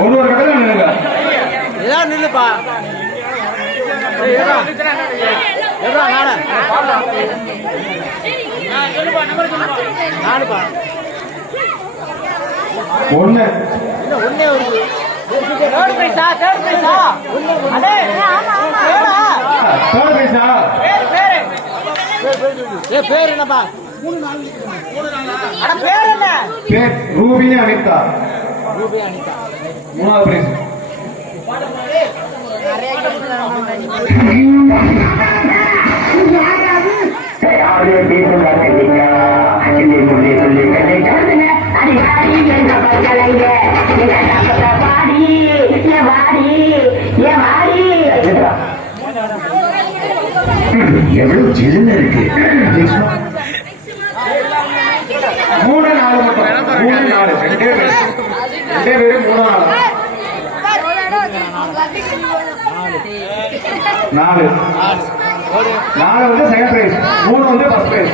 ஒரு ஒரு கடை நில்லுங்க. ஏதாவது நில்லுப்பா. ஒண்ணு ஒன்னே வருது. தேர்ட் பைசா அடே தேர்ட் பைசா. பேர் என்னப்பா? அட பேர் என்ன? பேர் ரூபினி அனிதா. மூணாவது பிரைஸ். எவ்வளவு ஜில்லுன்னு இருக்கு. 3 4 மட்டும். 3 4 ரெண்டே பேரு 3 4 4 வந்து செகண்ட் பிரைஸ், 3 வந்து ஃபர்ஸ்ட் பிரைஸ்.